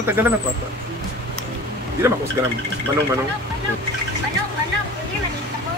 tagalan na pata. Hindi naman kusga ng manong-manong. Manong, hindi man ito po.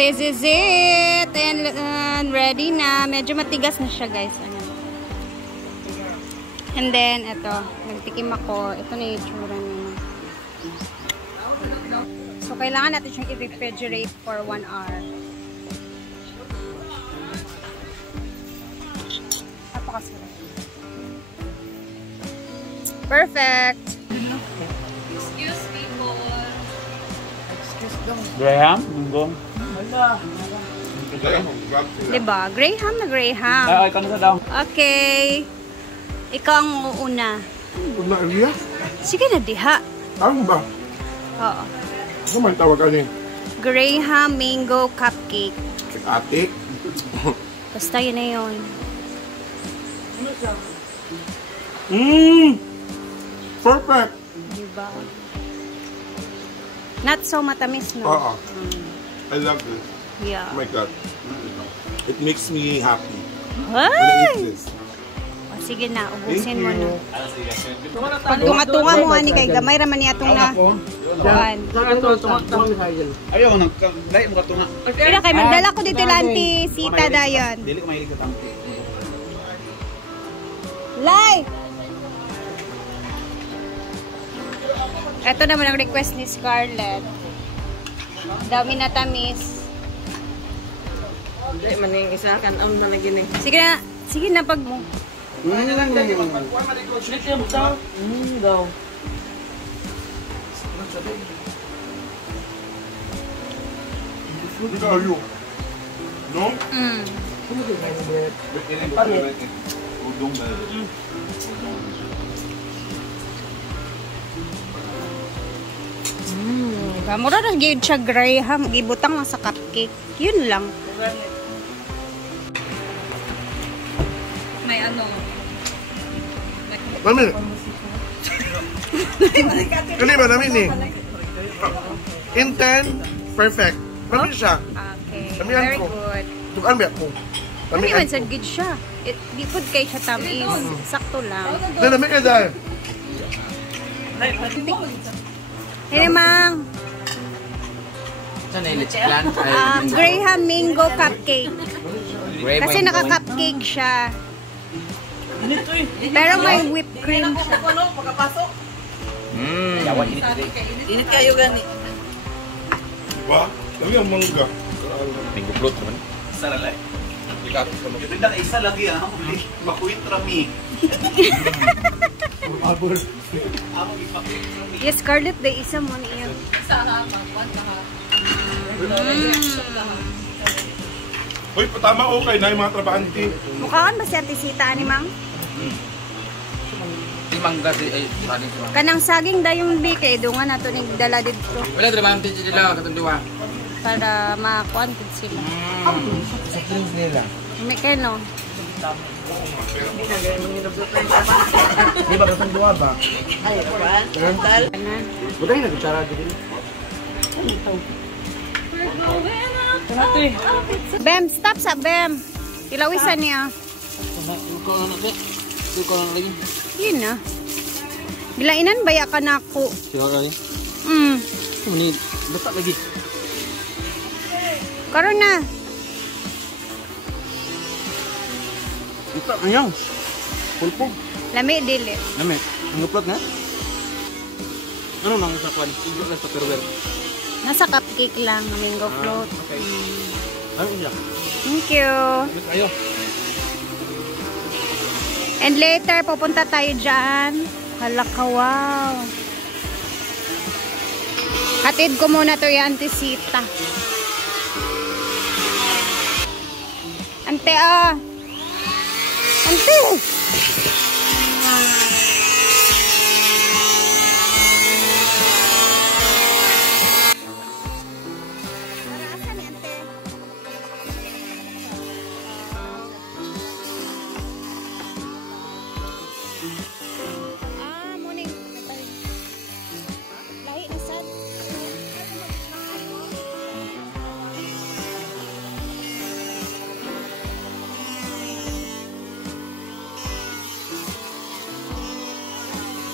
This is it! And ready na. Medyo matigas na siya, guys. Ayan. And then, ito. Nagtikim ako. Ito na yung itsura niya. So, kailangan natin siyang i-refrigerate for 1 hour. Napakasarap. Perfect! Excuse me po. Excuse dong. Graham? Munggong? Diba? Graham na Graham. Ay, ikaw na daw. Okay. Ikaw ang uuna. Una, Elia? Sige na, diha. Ano ba? Oo. Ano man tawag ka Graham Mango Cupcake. Ate? Basta yun na yun. Perfect! Diba? Not so matamis, no? Oo. I love this. Yeah. Oh my God. It makes me happy. Hey! When I eat this. O, sige na, ubusin mo na. na. Pag tunga-tunga mo nga ni kay gamay raman niya itong na. Kuhan. Ayaw, nagkagay mo katunga. Kaya kay magdala ko dito lanti, sita dayon. Dili ko mahilig sa tampi. Lai! Ito naman ang request ni Scarlett. Dami na tamis. Hindi man yung isa kan na gini. Sige na pag mo. Daw. Look at you. No? Mura na gid siya Graham, gibutang lang sa cupcake. Yun lang. May ano. Mami. Kali ba namin eh? In 10, perfect. Mami siya. Okay, Tamihan very ko. good. Tukan ba ako? Ano yun, sa good siya. Di food kay siya tamis. Sakto lang. Dami ka dahil. Hey, Mang. Graham Mango Cupcake. Kasi naka-cupcake siya. Pero may whipped cream siya. Init kayo gani. Diba? Dami ang mangga. Minggu plot naman. Isa na lang. Ito na isa lagi ah. Makuit rami. Yes, Scarlett, day isa mo niya. Uy, patama okay na yung mga trabahante. Mukhaan ba si Ate Sita ni Mang? mangga si ay saging si mangga. Kanang saging dayon bi kay dungan nato ning dala dito Wala dra man tiji nila katong duwa. para makuan gid sila. Sa drinks nila. May kano. Di ba katong duwa ba? Ay, kuan. Rental. Buday na kutsara dito. Bem, stop sa Bem. Ilawisan niya. Ikaw na natin. Ikaw na lagi. Yun na. Bilainan baya ka na ako. Siya lagi. Ni basta lagi. Karon na. Ito anyang. Pulpog. Lami dili. Nami, nguplot na. Ano nang sa kwan? Igo lang sa perwer. Nasa cupcake lang, mango float. Okay. Ano siya? Thank you. Gusto kayo. And later, pupunta tayo dyan. Hala ka, wow. Hatid ko muna to yung antisita. Ante, ah. Ante.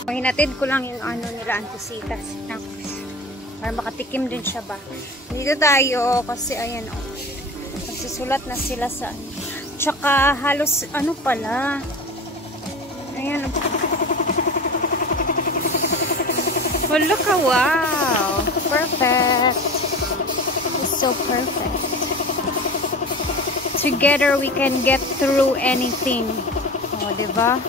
Hinatid ko lang yung ano nila antisitas para makatikim din siya ba. Dito tayo kasi ayan o. Magsusulat na sila sa tsaka halos ano pala. Ayan o. Oh, look how wow. Perfect. It's so perfect. Together we can get through anything. O, diba?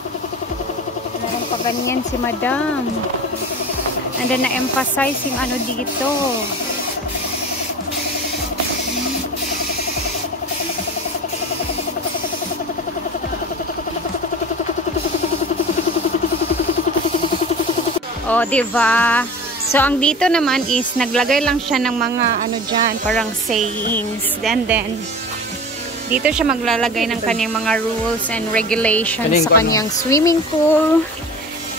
Meron pa ganyan si Madam. And then na-emphasize yung ano dito. O, diba? So, ang dito naman is, naglagay lang siya ng mga ano dyan, parang sayings. Then, dito siya maglalagay ng kanyang mga rules and regulations sa kanyang swimming pool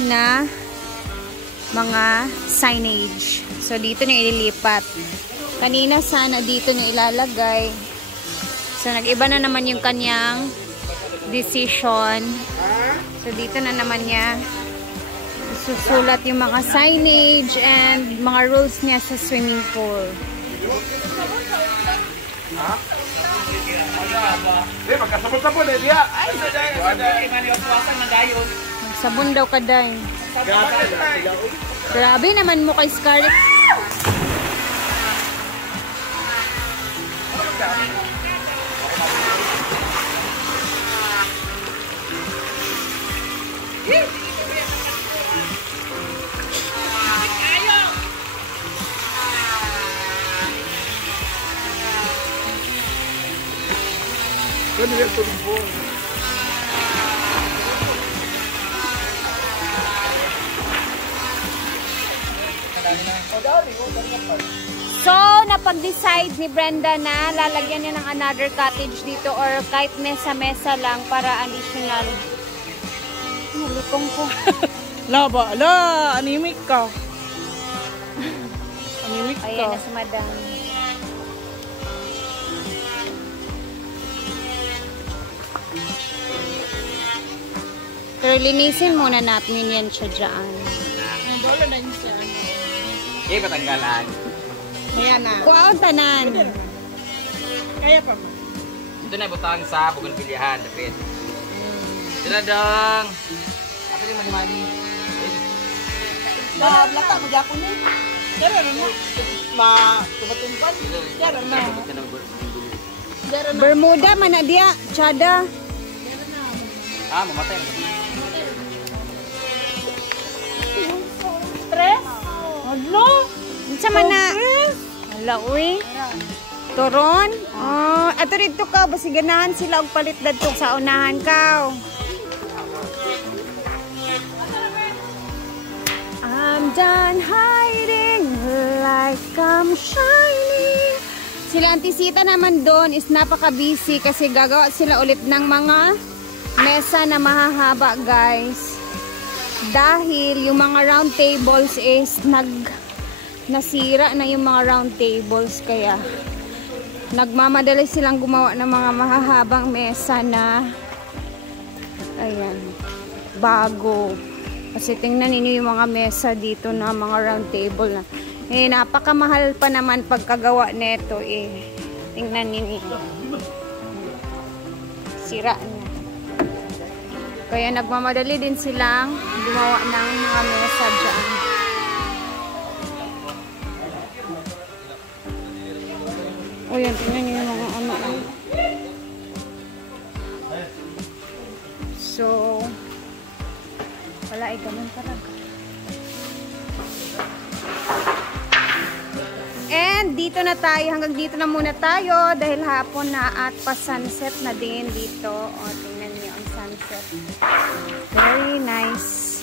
na mga signage. So, dito niya ililipat. Kanina sana dito niya ilalagay. So, nag-iba na naman yung kanyang decision. So, dito na naman niya susulat yung mga signage and mga rules niya sa swimming pool. Magkasabot-sabot eh dia. Ay, Sabon daw ka, Day. Grabe naman mo kay Scarlett. So, napag-decide ni Brenda na lalagyan niya ng another cottage dito or kahit mesa-mesa lang para additional. Nalikong ko. Laba, ala, anemic ka. Anemic ka. Ayan na si Madam. Pero linisin muna natin yan siya dyan. Dolo na yun siya. Eh, patanggalan. Ayan na. Kuha ang tanan. Kaya pa. Ito na butang sa bugonpilyahan, dapat. Ito na dong. Ako din mani-mani. Lata mo dyan ko na. Kaya na. Tumatumpan. Kaya na. Bermuda, manadia, tsada. Ah, mamatay. Stress? Ano? Sa mana? Hala, uy. Turon? Oh, ato dito ka. Basi ganahan sila og palit dadto sa unahan ka. done hiding like I'm shining. Sila Auntie Sita naman doon is napaka-busy kasi gagawa sila ulit ng mga mesa na mahahaba, guys. Dahil yung mga round tables is nasira na yung mga round tables, kaya nagmamadali silang gumawa ng mga mahahabang mesa na ayan, bago. Kasi tingnan ninyo yung mga mesa dito na mga round table na napakamahal pa naman pagkagawa neto tingnan ninyo, sira na. Kaya nagmamadali din silang gumawa ng mga mesa dyan. O yan, tingnan nyo yung mga ano. So, wala ganun talaga. And dito na tayo, hanggang dito na muna tayo dahil hapon na at pa-sunset na din dito. O, tingnan nyo ang sunset. Very nice.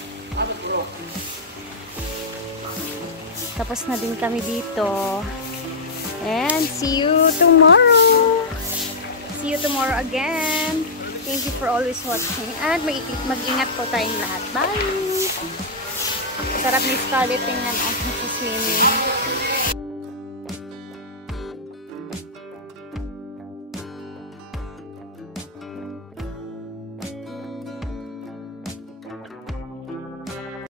Tapos na din kami dito. And see you tomorrow. See you tomorrow again. Thank you for always watching. And mag-ingat po tayong lahat. Bye! Sarap ni Scarlett tingnan ang swimming.